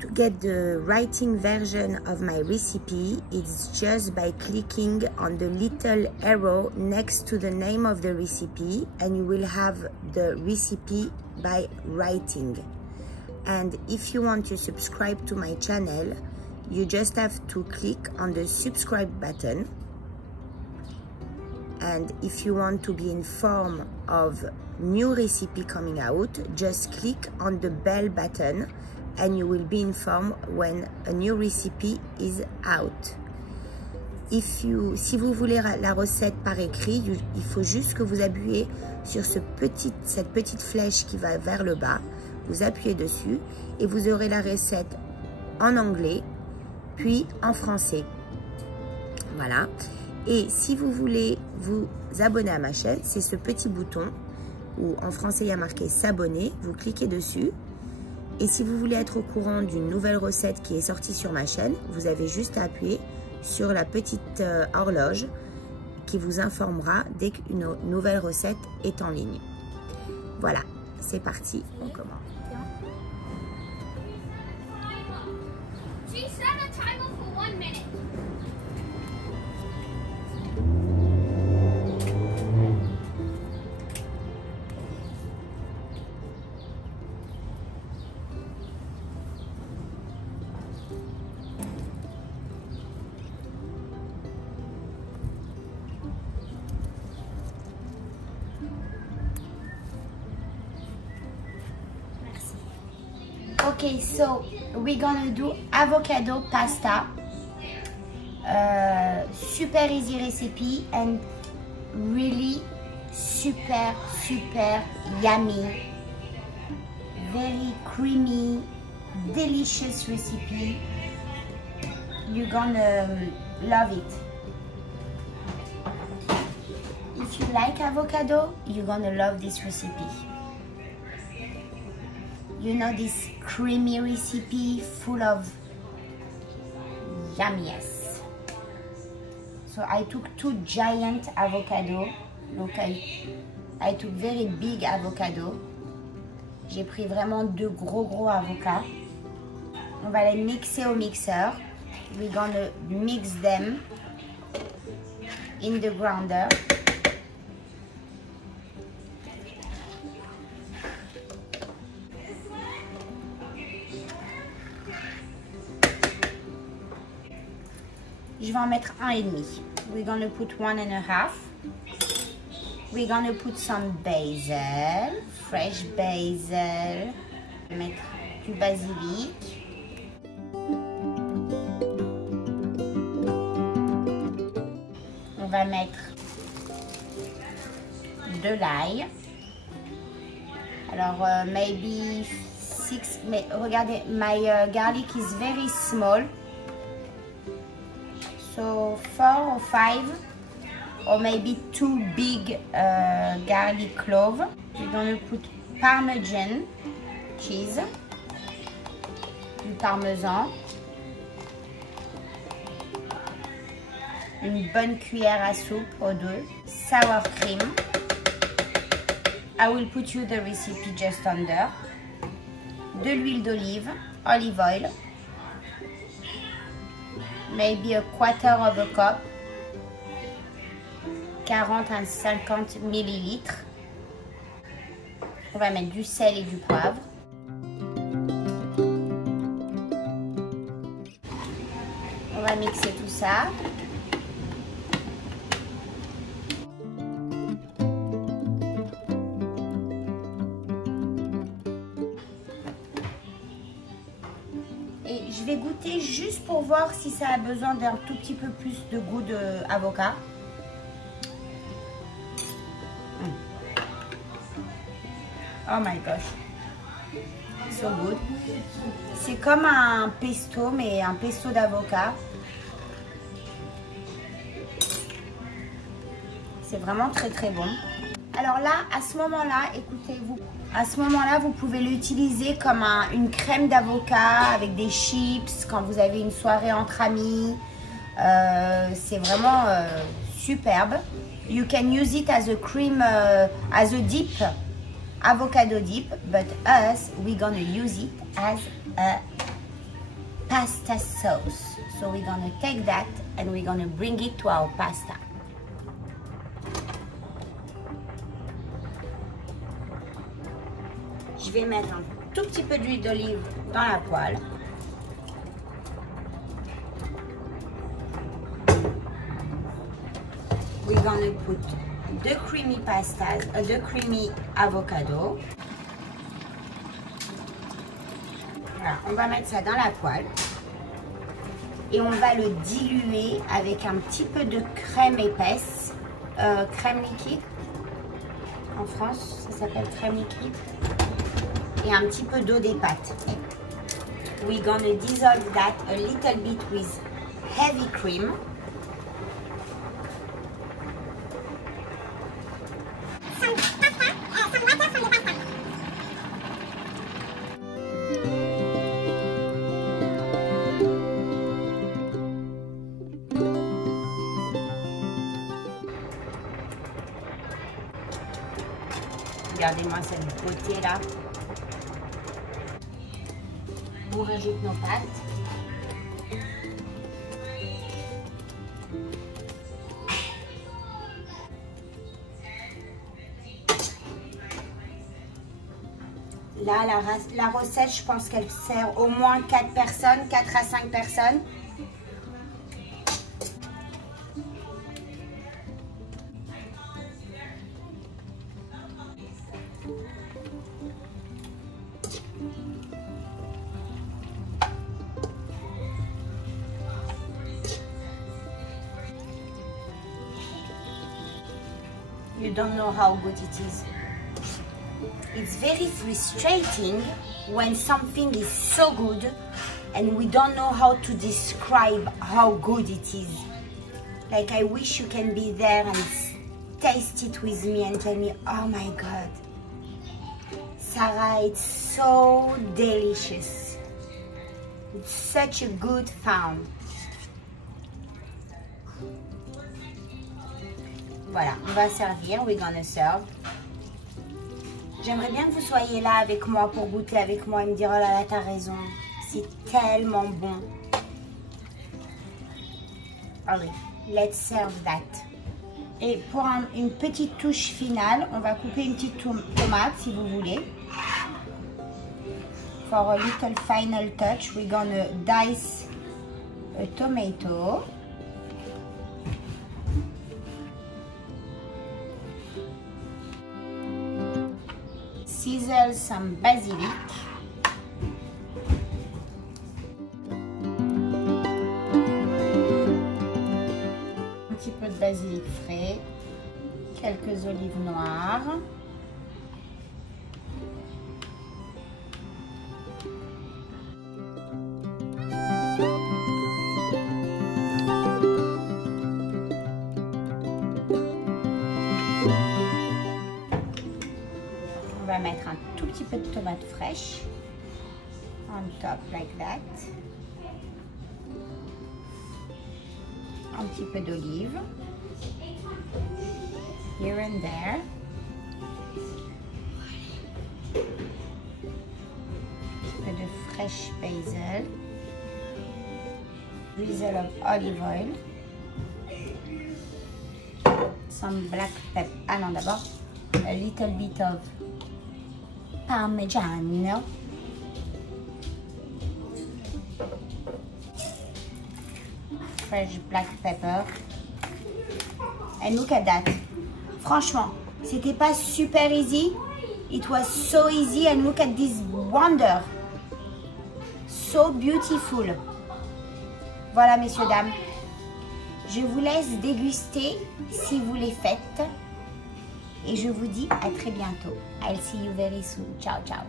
To get the writing version of my recipe, it's just by clicking on the little arrow next to the name of the recipe, and you will have the recipe by writing. And if you want to subscribe to my channel, you just have to click on the subscribe button. And if you want to be informed of new recipe coming out, just click on the bell button and you will be informed when a new recipe is out. Si vous voulez la recette par écrit, il faut juste que vous appuyez sur cette petite flèche qui va vers le bas. Vous appuyez dessus et vous aurez la recette en anglais, puis en français. Voilà. Et si vous voulez vous abonner à ma chaîne, c'est ce petit bouton où en français il y a marqué s'abonner. Vous cliquez dessus. Et si vous voulez être au courant d'une nouvelle recette qui est sortie sur ma chaîne, vous avez juste à appuyer sur la petite horloge qui vous informera dès qu'une nouvelle recette est en ligne. Voilà, c'est parti, on commence. Okay, so we're gonna do avocado pasta. Super easy recipe and really super yummy. Very creamy, delicious recipe. You're gonna love it. If you like avocado, you're gonna love this recipe. You know, this creamy recipe full of yumminess. So I took 2 giant avocado. Donc I took very big avocado. J'ai pris vraiment 2 gros avocats. On va les mixer au mixeur. We're gonna mix them in the grinder. Je vais en mettre 1,5. We're gonna put 1.5. We're gonna put some basil, fresh basil. Je vais mettre du basilic. On va mettre de l'ail. Alors, maybe 6, mais regardez, my garlic is very small. So 4 or 5, or maybe 2 big garlic cloves. We're gonna put Parmesan cheese, du parmesan, une bonne cuillère à soupe ou 2, sour cream. I will put you the recipe just under. De l'huile d'olive, olive oil. Maybe a quarter of a cup, 40 à 50 millilitres. On va mettre du sel et du poivre. On va mixer tout ça. Et je vais goûter juste pour voir si ça a besoin d'un tout petit peu plus de goût d'avocat. Oh my gosh, so good. C'est comme un pesto, mais un pesto d'avocat. C'est vraiment très bon. Alors là, à ce moment-là, écoutez-vous, à ce moment-là, vous pouvez l'utiliser comme une crème d'avocat avec des chips quand vous avez une soirée entre amis. C'est vraiment superbe. You can use it as a cream, as a dip avocado dip, but us, we're gonna use it as a pasta sauce. So we're gonna take that and we're gonna bring it to our pasta. Je vais mettre un tout petit peu d'huile d'olive dans la poêle. We're gonna put the creamy pastas, the creamy avocado. Voilà, on va mettre ça dans la poêle et on va le diluer avec un petit peu de crème épaisse, crème liquide. En France, ça s'appelle crème liquide. Et un petit peu d'eau des pâtes. We're gonna dissolve that a little bit with heavy cream. Regardez-moi cette beauté là. On rajoute nos pâtes. Là, la recette, je pense qu'elle sert au moins 4 personnes, 4 à 5 personnes. You don't know how good it is. It's very frustrating when something is so good and we don't know how to describe how good it is. Like, I wish you can be there and taste it with me and tell me, oh my God, Sarah, it's so delicious. It's such a good found. Voilà, on va servir, we're gonna serve. J'aimerais bien que vous soyez là avec moi pour goûter avec moi et me dire, oh là là, t'as raison, c'est tellement bon. Allez, let's serve that. Et pour une petite touche finale, on va couper une petite tomate si vous voulez. For a little final touch, we're gonna dice a tomato. Sizzle some basilic. Un petit peu de basilic frais. Quelques olives noires. On va mettre un tout petit peu de tomate fraîche on top like that. Un petit peu d'olive here and there. Un peu de fresh basil. Drizzle of olive oil. Some black pepper. Ah non, d'abord a little bit of Parmigiano. Fresh black pepper. And look at that. Franchement, c'était pas super easy. It was so easy and look at this wonder. So beautiful. Voilà, messieurs, dames. Je vous laisse déguster si vous les faites. Et je vous dis à très bientôt. I'll see you very soon. Ciao, ciao.